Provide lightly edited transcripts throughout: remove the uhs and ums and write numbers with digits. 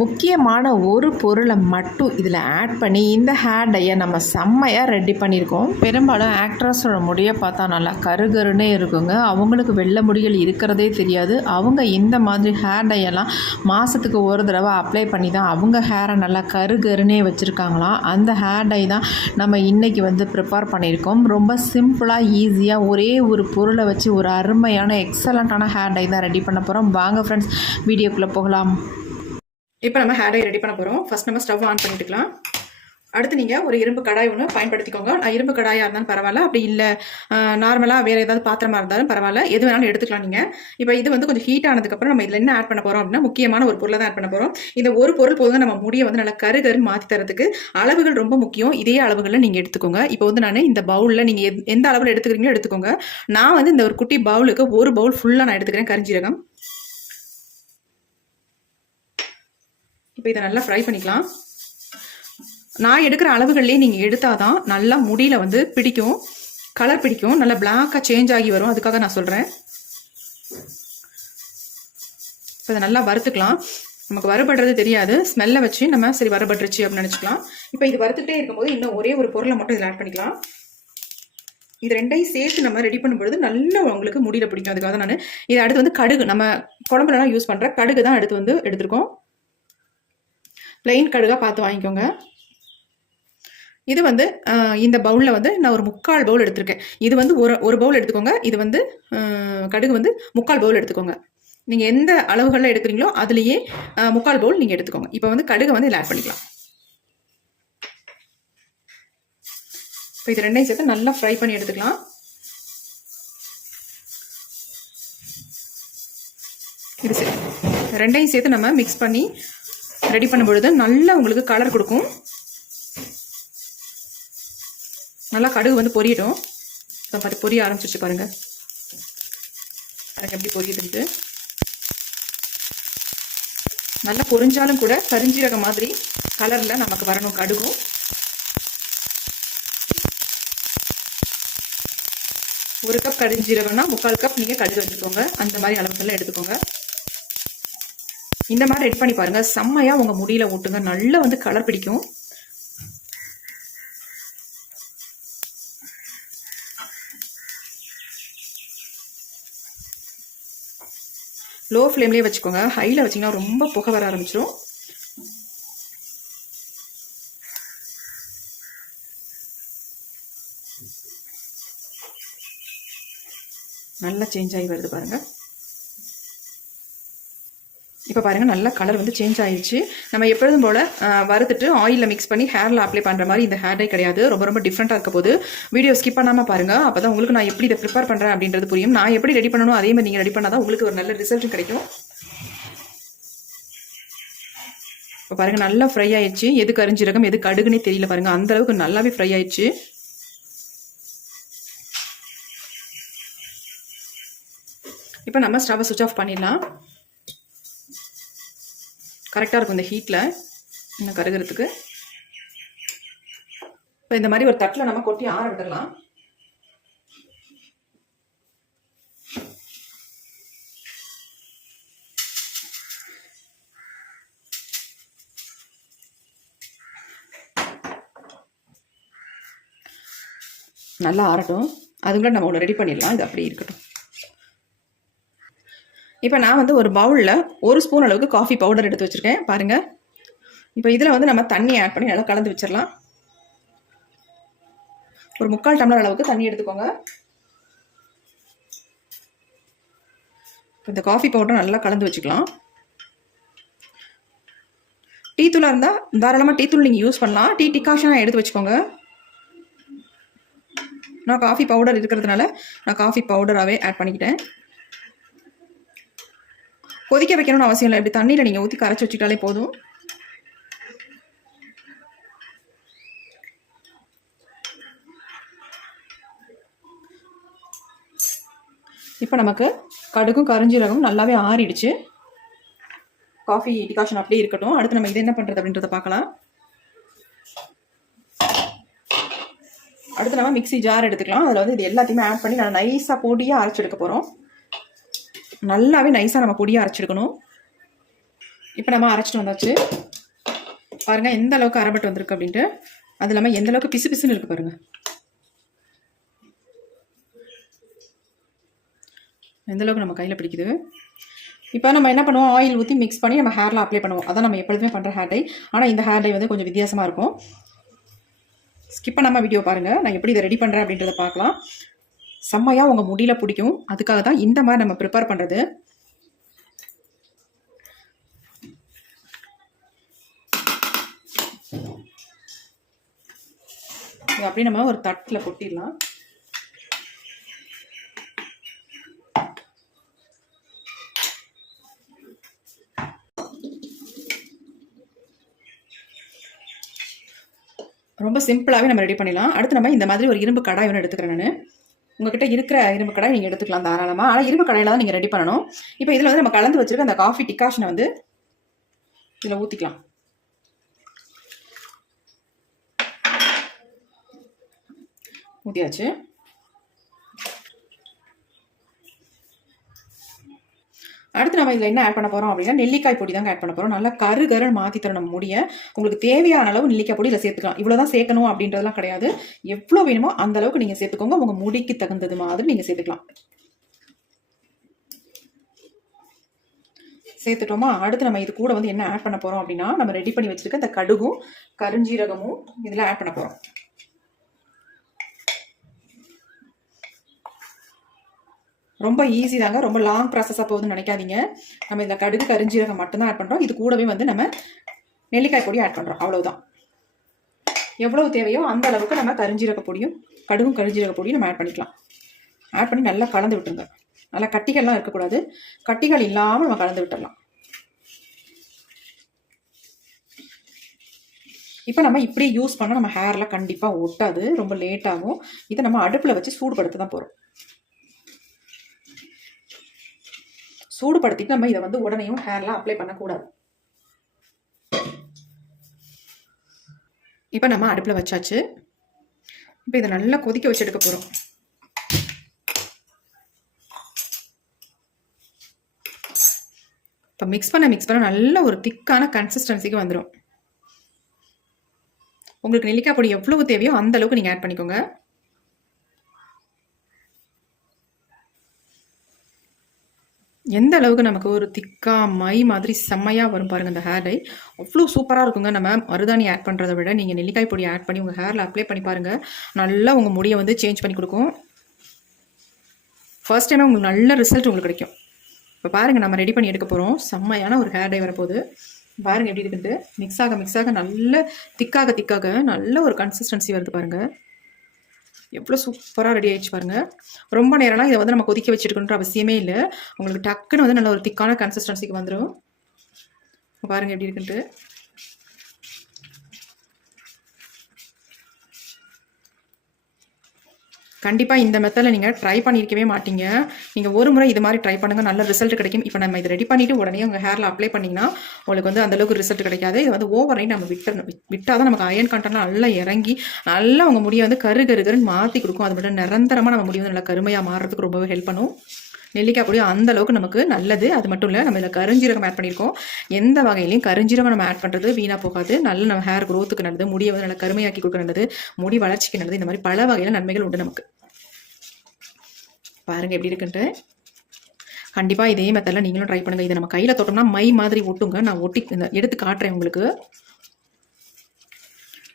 முக்கியமான ஒரு பொருளை மட்டும் இதில் ஆட் பண்ணி இந்த ஹேர் டையை நம்ம செம்மையாக ரெடி பண்ணியிருக்கோம். பெரும்பாலும் ஆக்ட்ரஸோட முடியை பார்த்தா நல்லா கருகருன்னே இருக்குங்க. அவங்களுக்கு வெள்ளை முடிகள் இருக்கிறதே தெரியாது. அவங்க இந்த மாதிரி ஹேர் டையெல்லாம் மாதத்துக்கு ஒரு தடவை அப்ளை பண்ணி தான் அவங்க ஹேரை நல்லா கருகருன்னே வச்சுருக்காங்களாம். அந்த ஹேர் டை தான் நம்ம இன்றைக்கி ப்ரிப்பேர் பண்ணியிருக்கோம். ரொம்ப சிம்பிளாக ஈஸியாக ஒரே ஒரு பொருளை வச்சு ஒரு அருமையான எக்ஸலண்ட்டான ஹேர் டை தான் ரெடி பண்ண போகிறோம். வாங்க ஃப்ரெண்ட்ஸ், வீடியோக்குள்ளே போகலாம். இப்போ நம்ம ஹேர் டை ரெடி பண்ண போகிறோம். ஃபர்ஸ்ட் நம்ம ஸ்டவ் ஆன் பண்ணிட்டுக்கலாம். அடுத்து நீங்கள் ஒரு இரும்பு கடாய் ஒன்று பயன்படுத்திக்கோங்க. இரும்பு கடாயாக இருந்தாலும் பரவாயில்ல, அப்படி இல்லை நார்மலாக வேறு ஏதாவது பாத்திரமாக இருந்தாலும் பரவாயில்ல, எது வேணாலும் எடுத்துக்கலாம் நீங்கள். இப்போ இது கொஞ்சம் ஹீட் ஆனதுக்கப்புறம் நம்ம இதில் என்ன ஆட் பண்ண போகிறோம் அப்படின்னா, முக்கியமான ஒரு பொருளை தான் ஆட் பண்ண போகிறோம். இந்த ஒரு பொருள் போதுங்க நம்ம முடியை நல்லா கருகருன்னு மாற்றி தரதுக்கு. அளவுகள் ரொம்ப முக்கியம். இதே அளவுகளில் நீங்கள் எடுத்துக்கோங்க. இப்போ நான் இந்த பவுலில் நீங்கள் எந்த அளவில் எடுத்துக்கிறீங்களோ எடுத்துக்கோங்க. நான் இந்த ஒரு குட்டி பவுலுக்கு ஒரு பவுல் ஃபுல்லாக நான் எடுத்துக்கிறேன் கரிஞ்சீரகம். இப்போ இதை நல்லா ஃப்ரை பண்ணிக்கலாம். நான் எடுக்கிற அளவுகள்லேயே நீங்கள் எடுத்தால் தான் நல்லா முடியில் பிடிக்கும், கலர் பிடிக்கும், நல்லா பிளாக்காக சேஞ்ச் ஆகி வரும். அதுக்காக நான் சொல்கிறேன். இப்போ இதை நல்லா வறுத்துக்கலாம். நமக்கு வறுபடுறது தெரியாது, ஸ்மெல்லை வச்சு நம்ம சரி வறுபட்டுருச்சு அப்படின்னு நினச்சிக்கலாம். இப்போ இது வறுத்துக்கிட்டே இருக்கும்போது இன்னும் ஒரே ஒரு பொருளை மட்டும் இதில் ஆட் பண்ணிக்கலாம். இது ரெண்டையும் சேர்த்து நம்ம ரெடி பண்ணும்பொழுது நல்லா உங்களுக்கு முடியில் பிடிக்கும். அதுக்காக நான் இது அடுத்து கடுகு, நம்ம குழம்புலலாம் யூஸ் பண்ணுற கடுகு தான் அடுத்து எடுத்துருக்கோம். பிளெயின் கடுகாக பார்த்து வாங்கிக்கோங்க. இது இந்த பவுலில் நான் ஒரு 3/4 பவுல் எடுத்திருக்கேன். இது ஒரு பவுல் எடுத்துக்கோங்க. இது கடுகு 3/4 பவுல் எடுத்துக்கோங்க. நீங்கள் எந்த அளவுகளில் எடுக்கிறீங்களோ அதுலேயே 3/4 பவுல் நீங்கள் எடுத்துக்கோங்க. இப்போ கடுகு இதில் ஆட் பண்ணிக்கலாம். இப்போ இது ரெண்டையும் சேர்த்து நல்லா ஃப்ரை பண்ணி எடுத்துக்கலாம். இது ரெண்டையும் சேர்த்து நம்ம மிக்ஸ் பண்ணி ரெடி பண்ணும் பொழுது நல்லா உங்களுக்கு கலர் கொடுக்கும். நல்லா கடுகு பொரியட்டும். பொரிய ஆரம்பிச்சிருச்சு பாருங்க. எப்படி பொரியுதுன்ட்டு நல்லா பொரிஞ்சாலும் கூட கரிஞ்சீரகம் மாதிரி கலர்ல நமக்கு வரணும் கடுகும். ஒரு கப் கரிஞ்சீரகம்னா 3/4 கப் நீங்க கடுகு வச்சுக்கோங்க. அந்த மாதிரி அளவுகள்லாம் எடுத்துக்கோங்க. இந்த மாதிரி ரெடி பண்ணி பாருங்க. செம்மையா உங்க முடியில ஊட்டுங்க. நல்லா கலர் பிடிக்கும். லோ ஃப்ளேம்லயே வச்சுக்கோங்க. ஹைல வச்சீங்கன்னா ரொம்ப புகை வர ஆரம்பிச்சிடும். நல்லா சேஞ்ச் ஆகி வருது பாருங்க. இப்போ பாருங்கள், நல்லா கலர் சேஞ்ச் ஆயிடுச்சு. நம்ம எப்பொழுதும் போல் வறுத்துட்டு ஆயிலில் மிக்ஸ் பண்ணி ஹேரில் அப்ளை பண்ணுற மாதிரி இந்த ஹேர் டை கிடையாது. ரொம்ப ரொம்ப டிஃப்ரெண்ட்டாக இருக்க போது. வீடியோ ஸ்கிப் பண்ணாமல் பாருங்கள். அப்போ தான் உங்களுக்கு நான் எப்படி இதை ப்ரிப்பேர் பண்ணுறேன் அப்படின்றது புரியும். நான் எப்படி ரெடி பண்ணணும் அதே மாதிரி நீங்கள் ரெடி பண்ணால் தான் உங்களுக்கு ஒரு நல்ல ரிசல்ட்டும் கிடைக்கும். இப்போ பாருங்கள், நல்லா ஃப்ரை ஆயிடுச்சு. எது கரிஞ்சீரகம் எது கடுகுன்னே தெரியல பாருங்கள். அந்த அளவுக்கு நல்லாவே ஃப்ரை ஆயிடுச்சு. இப்போ நம்ம ஸ்டவ்வை சுவிட்ச் ஆஃப் பண்ணிடலாம். கரெக்டாக இருக்கும் இந்த ஹீட்டில் இன்னும் கருகிறதுக்கு. இப்போ இந்த மாதிரி ஒரு தட்டில் நம்ம கொட்டி ஆற விட்டுடலாம். நல்லா ஆறட்டும். அதுக்குள்ள நம்ம ஒன்று ரெடி பண்ணிடலாம். இது அப்படி இருக்கட்டும். இப்போ நான் ஒரு பவுலில் 1 ஸ்பூன் அளவுக்கு காஃபி பவுடர் எடுத்து வச்சுருக்கேன் பாருங்கள். இப்போ இதில் நம்ம தண்ணி ஆட் பண்ணி நல்லா கலந்து வச்சிடலாம். ஒரு 3/4 டம்ளர் அளவுக்கு தண்ணி எடுத்துக்கோங்க. இந்த காஃபி பவுடர் நல்லா கலந்து வச்சுக்கலாம். டீ தூளாக இருந்தால் தாராளமாக டீ தூள் நீங்கள் யூஸ் பண்ணலாம். டீ டிகாஷனாக எடுத்து வச்சுக்கோங்க. நான் காஃபி பவுடர் இருக்கிறதுனால நான் காஃபி பவுடராகவே ஆட் பண்ணிக்கிட்டேன். கொதிக்க வைக்கணும்னு அவசியம் இல்லை. இப்படி தண்ணியில் நீங்கள் ஊற்றி கரைச்சி வச்சுக்கிட்டாலே போதும். இப்போ நமக்கு கடுகும் கரிஞ்சீரகம் நல்லாவே ஆறிடுச்சு. காஃபி டிகாஷன் அப்படியே இருக்கட்டும். அடுத்து நம்ம இது என்ன பண்ணுறது அப்படின்றத பார்க்கலாம். அடுத்து நம்ம மிக்ஸி ஜார் எடுத்துக்கலாம். அதில் இது எல்லாத்தையுமே ஆட் பண்ணி நான் நைஸாக பொடியாக அரைச்சி எடுக்க போகிறோம். நல்லாவே நைஸாக நம்ம பொடியாக அரைச்சிருக்கணும். இப்போ நம்ம அரைச்சிட்டு வந்தாச்சு. பாருங்கள் எந்த அளவுக்கு அரைப்பட்டு வந்திருக்கு அப்படின்ட்டு. அது இல்லாமல் எந்த அளவுக்கு பிசு பிசுன்னு இருக்குது பாருங்கள். எந்த அளவுக்கு நம்ம கையில் பிடிக்குது. இப்போ நம்ம என்ன பண்ணுவோம், ஆயில் ஊற்றி மிக்ஸ் பண்ணி நம்ம ஹேரில் அப்ளை பண்ணுவோம். அதான் நம்ம எப்பொழுதுமே பண்ணுற ஹேர் டை. ஆனால் இந்த ஹேர் டை வந்து கொஞ்சம் வித்தியாசமாக இருக்கும். ஸ்கிப் பண்ணாமல் வீடியோ பாருங்கள், நான் எப்படி இதை ரெடி பண்ணுறேன் அப்படின்றத பார்க்கலாம். செம்மையாக உங்கள் முடியில் பிடிக்கும். அதுக்காக தான் இந்த மாதிரி நம்ம ப்ரிப்பேர் பண்ணுறது. இது அப்படியே நம்ம ஒரு தட்டில் கொட்டிடலாம். ரொம்ப சிம்பிளாகவே நம்ம ரெடி பண்ணிடலாம். அடுத்து நம்ம இந்த மாதிரி ஒரு இரும்பு கடாய் ஒன்று எடுத்துக்கிறேன். நான் உங்ககிட்ட இருக்கிற இரும்பு கடாய் நீங்கள் எடுத்துக்கலாம் தாராளமாக. ஆனால் இரும்பு கடாயில் தான் நீங்கள் ரெடி பண்ணணும். இப்போ இதில் வந்து நம்ம கலந்து வச்சுருக்க அந்த காஃபி டிகாஷனை வந்து இதில் ஊற்றிக்கலாம். ஊற்றியாச்சு. அடுத்து நம்ம இதில் என்ன ஆட் பண்ண போகிறோம் அப்படின்னா நெல்லிக்காய் பொடி தாங்க ஆட் பண்ண போகிறோம். நல்லா கருன்னு மாற்றி தரும் நம்ம முடிய. உங்களுக்கு தேவையான அளவு நெல்லிக்காய் பொடி இதில் சேர்த்துக்கலாம். இவ்வளோ தான் சேர்க்கணும் அப்படின்றதெல்லாம் கிடையாது. எவ்வளோ வேணுமோ அந்த அளவுக்கு நீங்கள் சேர்த்துக்கோங்க. உங்கள் முடிக்கு தகுந்தது மாதிரி நீங்கள் சேர்த்துக்கலாம். சேர்த்துட்டோமா? அடுத்து நம்ம இது கூட வந்து என்ன ஆட் பண்ண போகிறோம் அப்படின்னா நம்ம ரெடி பண்ணி வச்சுருக்க இந்த கடுகும் கருஞ்சீரகமும் இதில் ஆட் பண்ண போகிறோம். ரொம்ப ஈஸி தாங்க, ரொம்ப லாங் ப்ராசஸாக போகுதுன்னு நினைக்காதீங்க. நம்ம இதில் கடுகு கருஞ்சீரகம் மட்டும்தான் ஆட் பண்ணுறோம். இது கூடவே வந்து நம்ம நெல்லிக்காய் பொடி ஆட் பண்ணுறோம். அவ்வளோதான். எவ்வளவு தேவையோ அந்த அளவுக்கு நம்ம கருஞ்சீரக பொடியும் கடுகும் கருஞ்சீரக பொடியும் நம்ம ஆட் பண்ணிக்கலாம். ஆட் பண்ணி நல்லா கலந்து விட்டுருங்க. நல்லா கட்டிகள்லாம் இருக்கக்கூடாது. கட்டிகள் இல்லாமல் நம்ம கலந்து விட்டுடலாம். இப்போ நம்ம இப்படி யூஸ் பண்ணால் நம்ம ஹேரில் கண்டிப்பாக ஒட்டாது, ரொம்ப லேட் ஆகும். இதை நம்ம அடுப்பில் வச்சு சூடுபடுத்த தான் போகிறோம். சூடுபடுத்திட்டு நம்ம இதை வந்து உடனேயும் ஹேர்லாம் அப்ளை பண்ணக்கூடாது. இப்போ நம்ம அடுப்பில் வச்சாச்சு. இப்போ இதை நல்லா கொதிக்க வச்சு எடுக்க போகிறோம். இப்போ மிக்ஸ் பண்ண நல்ல ஒரு திக்கான கன்சிஸ்டன்சிக்கு வந்துடும். உங்களுக்கு நெல்லிக்காய் பொடி எவ்வளவு தேவையோ அந்த அளவுக்கு நீங்கள் ஆட் பண்ணிக்கோங்க. எந்த அளவுக்கு நமக்கு ஒரு திக்கா மை மாதிரி செம்மையாக வரும் பாருங்கள் இந்த ஹேர் டை. அவ்வளோ சூப்பராக இருக்குங்க. நம்ம மருதாணி ஆட் பண்ணுறதை விட நீங்கள் நெல்லிக்காய் பொடி ஆட் பண்ணி உங்கள் ஹேரில் அப்ளை பண்ணி பாருங்கள். நல்லா உங்கள் முடியை வந்து சேஞ்ச் பண்ணி கொடுக்கும். ஃபர்ஸ்ட் டைமே உங்களுக்கு நல்ல ரிசல்ட் உங்களுக்கு கிடைக்கும். இப்போ பாருங்கள் நம்ம ரெடி பண்ணி எடுக்க போகிறோம். செம்மையான ஒரு ஹேர் டை வரப்போகுது. பாருங்கள் எப்படி இருக்குன்ட்டு. மிக்ஸ் ஆக நல்ல திக்காக நல்ல ஒரு கன்சிஸ்டன்சி வருது பாருங்கள். எவ்வளோ சூப்பராக ரெடி ஆகிடுச்சு பாருங்கள். ரொம்ப நேரம்லாம் இதை வந்து நம்ம கொதிக்க வச்சுருக்கணுன்ற அவசியமே இல்லை. உங்களுக்கு டக்குன்னு வந்து நல்ல ஒரு திக்கான கன்சிஸ்டன்சிக்கு வந்துடும். பாருங்கள் எப்படி இருக்குன்ட்டு. கண்டிப்பாக இந்த மெத்தடில் நீங்கள் ட்ரை பண்ணியிருக்கவே மாட்டீங்க. நீங்கள் ஒரு முறை இது மாதிரி ட்ரை பண்ணுங்கள், நல்ல ரிசல்ட் கிடைக்கும். இப்போ நம்ம இதை ரெடி பண்ணிவிட்டு உடனே உங்கள் ஹேரில் அப்ளை பண்ணிங்கன்னா உங்களுக்கு வந்து அந்தளவுக்கு ரிசல்ட் கிடைக்காது. இது வந்து ஓவர் நைட் நம்ம விட்டால் தான் நமக்கு அயன் கண்டென்ட்லாம் நல்லா இறங்கி நல்லா உங்கள் முடியை வந்து கருன்னு மாற்றி கொடுக்கும். அது மட்டும் நிரந்தரமாக நம்ம முடியை வந்து நல்லா கருமையாக மாறுறதுக்கு ரொம்பவே ஹெல்ப் பண்ணும். நெல்லிக்காய் பொடி அந்த அளவுக்கு நமக்கு நல்லது. அது மட்டும் இல்லை, நம்ம இதில் கருஞ்சீரகம் ஆட் பண்ணியிருக்கோம். எந்த வகையிலையும் கருஞ்சீரகம் நம்ம ஆட் பண்ணுறது வீணாக போகாது. நல்ல நம்ம ஹேர் க்ரோத்துக்கு நல்லது, முடியை வந்து நல்லா கருமையாக்கி கொடுக்க நல்லது, முடி வளர்ச்சிக்கு நல்லது. இந்த மாதிரி பல வகையில் நன்மைகள் உண்டு நமக்கு. பாருங்கள் எப்படி இருக்குன்ட்டு. கண்டிப்பாக இதே மெத்தடில் நீங்களும் ட்ரை பண்ணுங்கள். இதை நம்ம கையில் தொட்டோம்னா மை மாதிரி ஒட்டுங்க. நான் எடுத்து காட்டுறேன் உங்களுக்கு.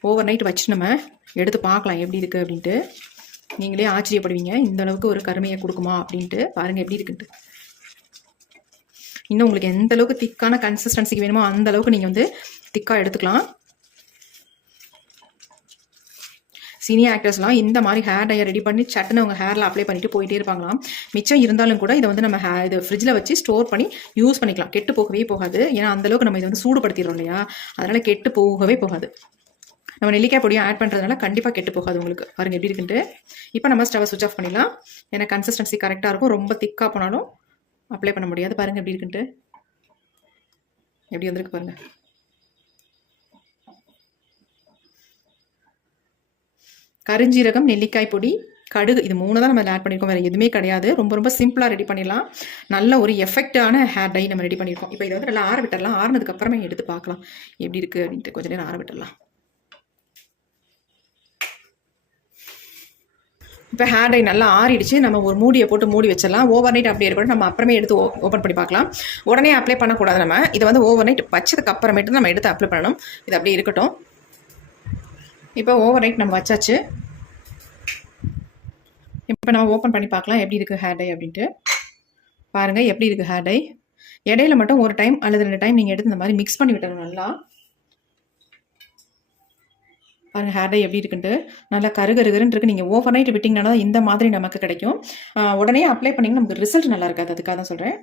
ஓவர் நைட் வச்சு நம்ம எடுத்து பார்க்கலாம் எப்படி இருக்குது அப்படின்ட்டு. நீங்களே ஆச்சரியப்படுவீங்க, இந்த அளவுக்கு ஒரு கருமையை கொடுக்குமா அப்படின்ட்டு. பாருங்கள் எப்படி இருக்குன்ட்டு. இன்னும் உங்களுக்கு எந்த அளவுக்கு திக்கான கன்சிஸ்டன்சிக்கு வேணுமோ அந்த அளவுக்கு நீங்கள் வந்து திக்காக எடுத்துக்கலாம். சீனியர் ஆக்டர்ஸ்லாம் இந்த மாதிரி ஹேர் டையை ரெடி பண்ணி சட்டுன்னு உங்கள் ஹேரில் அப்ளை பண்ணிட்டு போயிட்டே இருப்பாங்களாம். மிச்சம் இருந்தாலும் கூட இதை வந்து நம்ம இது ஃப்ரிட்ஜில் வச்சு ஸ்டோர் பண்ணி யூஸ் பண்ணிக்கலாம். கெட்டு போகவே போகாது. ஏன்னா அந்தளவுக்கு நம்ம இதை வந்து சூடுபடுத்திடுறோம் இல்லையா, அதனால் கெட்டு போகவே போகாது. நம்ம நெல்லிக்காய் பொடியும் ஆட் பண்ணுறதுனால கண்டிப்பாக கெட்டு போகாது உங்களுக்கு. பாருங்கள் எப்படி இருக்குன்ட்டு. இப்போ நம்ம ஸ்டவ்வை சுவிட்ச் ஆஃப் பண்ணிடலாம். ஏன்னா கன்சிஸ்டன்சி கரெக்டாக இருக்கும். ரொம்ப திக்காக போனாலும் அப்ளை பண்ண முடியாது. பாருங்கள் எப்படி இருக்குன்ட்டு. எப்படி வந்திருக்கு பாருங்கள். கருஞ்சீரகம், நெல்லிக்காய் பொடி, கடுகு, இது 3 தான் நம்ம ஆட் பண்ணியிருக்கோம். வேறு எதுவுமே கிடையாது. ரொம்ப ரொம்ப சிம்பிளாக ரெடி பண்ணிடலாம். நல்ல ஒரு எஃபெக்டான ஹேர் டை நம்ம ரெடி பண்ணியிருக்கோம். இப்போ இதை வந்து நல்லா ஆற விட்டுடலாம். ஆறுனதுக்கப்புறமே எடுத்து பார்க்கலாம் எப்படி இருக்குது அப்படின்ட்டு. கொஞ்சம் நேரம் ஆற விட்டுடலாம். இப்போ ஹேர் டை நல்லா ஆறிடுச்சு. நம்ம ஒரு மூடியை போட்டு மூடி வச்சிடலாம். ஓவர் நைட் அப்படியே இருக்கட்டும். நம்ம அப்புறமே எடுத்து ஓப்பன் பண்ணி பார்க்கலாம். உடனே அப்ளை பண்ணக்கூடாது. நம்ம இதை வந்து ஓவர் நைட் வச்சதுக்கு அப்புறமேட்டு நம்ம எடுத்து அப்ளை பண்ணணும். இது அப்படியே இருக்கட்டும். இப்போ ஓவர் நைட் நம்ம வச்சாச்சு. இப்போ நம்ம ஓப்பன் பண்ணி பார்க்கலாம் எப்படி இருக்குது ஹேர் டை அப்படின்ட்டு. பாருங்கள் எப்படி இருக்குது ஹேர் டை. இடையில மட்டும் ஒரு டைம் அல்லது 2 டைம் நீங்கள் எடுத்து இந்த மாதிரி மிக்ஸ் பண்ணி விட்டணும் நல்லா. பாருங்கள் ஹேர் டை எப்படி இருக்குன்ட்டு. நல்லா கருகருன்னு இருக்குது. நீங்கள் ஓவர் நைட் விட்டிங்கன்னா தான் இந்த மாதிரி நமக்கு கிடைக்கும். உடனே அப்ளை பண்ணிங்கன்னா நமக்கு ரிசல்ட் நல்லா இருக்காது. அதுக்காக தான் சொல்கிறேன்.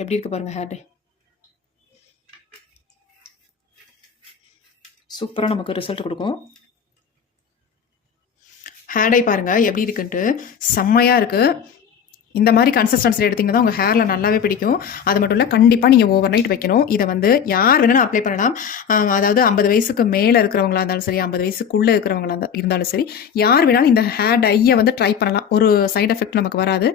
எப்படி இருக்குது பாருங்கள் ஹேர் டை. சூப்பராக நமக்கு ரிசல்ட் கொடுக்கும். ஹேர் டை பாருங்கள் எப்படி இருக்குன்ட்டு. செம்மையாக இருக்குது. இந்த மாதிரி கன்சிஸ்டன்சி எடுத்திங்கன்னா தான் உங்கள் ஹேரில் நல்லாவே பிடிக்கும். அது மட்டும் இல்லை, கண்டிப்பாக நீங்கள் ஓவர் நைட் வைக்கணும். இதை வந்து யார் வேணாலும் அப்ளை பண்ணலாம். அதாவது 50 வயசுக்கு மேலே இருக்கிறவங்களா இருந்தாலும் சரி, 50 வயசுக்குள்ளே இருக்கிறவங்களா இருந்தாலும் சரி, யார் வேணாலும் இந்த ஹேர் டையை வந்து ட்ரை பண்ணலாம். ஒரு சைட் எஃபெக்ட் நமக்கு வராது.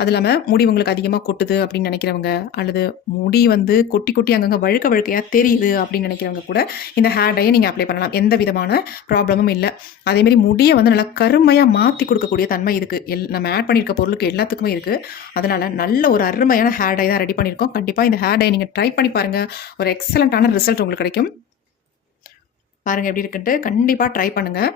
அது இல்லாமல் முடி உங்களுக்கு அதிகமாக கொட்டுது அப்படின்னு நினைக்கிறவங்க, அல்லது முடி வந்து கொட்டி கொட்டி அங்கங்கே வழுக்கையாக தெரியுது அப்படின்னு நினைக்கிறவங்க கூட இந்த ஹேர் டையை நீங்கள் அப்ளை பண்ணலாம். எந்த விதமான ப்ராப்ளமும் இல்லை. அதேமாரி முடியை வந்து நல்லா கருமையாக மாற்றி கொடுக்கக்கூடிய தன்மை இருக்குது. நம்ம ஆட் பண்ணியிருக்க பொருளுக்கு எல்லாத்துக்குமே இருக்குது. அதனால் நல்ல ஒரு அருமையான ஹேர் டை தான் ரெடி பண்ணியிருக்கோம். கண்டிப்பாக இந்த ஹேர் டை நீங்கள் ட்ரை பண்ணி பாருங்கள். ஒரு எக்ஸலண்ட்டான ரிசல்ட் உங்களுக்கு கிடைக்கும். பாருங்கள் எப்படி இருக்குன்ட்டு. கண்டிப்பாக ட்ரை பண்ணுங்கள்.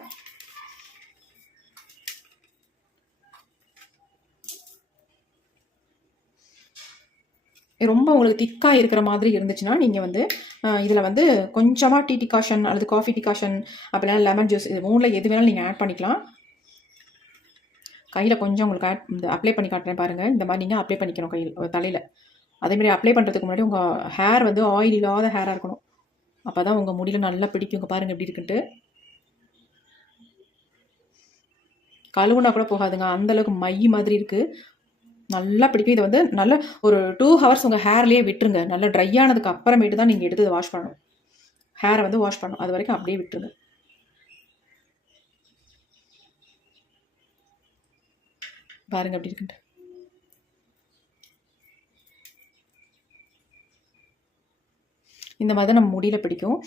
ரொம்ப உங்களுக்கு திக்காக இருக்கிற மாதிரி இருந்துச்சுன்னா நீங்கள் வந்து இதில் வந்து கொஞ்சமாக டீ டிகாஷன் அல்லது காஃபி டிகாஷன் அப்படின்னா லெமன் ஜூஸ், இது 3ல் எது வேணாலும் நீங்கள் ஆட் பண்ணிக்கலாம். கையில் கொஞ்சம் உங்களுக்கு இந்த அப்ளை பண்ணி காட்டுறேன் பாருங்கள். இந்த மாதிரி நீங்கள் அப்ளை பண்ணிக்கணும் கையில், தலையில். அதேமாதிரி அப்ளை பண்ணுறதுக்கு முன்னாடி உங்கள் ஹேர் வந்து ஆயில் இல்லாத ஹேராக இருக்கணும். அப்போ தான் உங்கள் முடியில் நல்லா பிடிக்குங்க. பாருங்கள் எப்படி இருக்குன்ட்டு. கழுவுனா கூட போகாதுங்க, அந்தளவுக்கு மை மாதிரி இருக்குது. நல்லா பிடிக்கும். இதை வந்து நல்ல ஒரு 2 ஹவர்ஸ் உங்கள் ஹேர்லேயே விட்டுருங்க. நல்லா ட்ரை ஆனதுக்கு அப்புறமேட்டு தான் நீங்கள் எடுத்து இதை வாஷ் பண்ணணும். ஹேரை வந்து வாஷ் பண்ணணும். அது வரைக்கும் அப்படியே விட்டுருங்க. பாருங்கள் எப்படி இருக்குன்ட்டு. இந்த மாதிரி தான் நம்ம முடியில் பிடிக்கும்.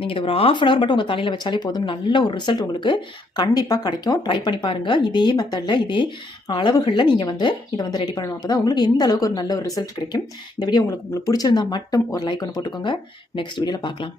நீங்கள் இதை ஒரு 1/2 hour மட்டும் உங்கள் தலையில் வச்சாலே போதும். நல்ல ஒரு ரிசல்ட் உங்களுக்கு கண்டிப்பாக கிடைக்கும். ட்ரை பண்ணி பாருங்கள். இதே மெத்தடில் இதே அளவுகளில் நீங்கள் வந்து இதை வந்து ரெடி பண்ணணும். அப்போ தான் உங்களுக்கு எந்த அளவுக்கு ஒரு நல்ல ஒரு ரிசல்ட் கிடைக்கும். இந்த வீடியோ உங்களுக்கு பிடிச்சிருந்தா மட்டும் ஒரு லைக் ஒன்று போட்டுக்கோங்க. நெக்ஸ்ட் வீடியோவில் பார்க்கலாம்.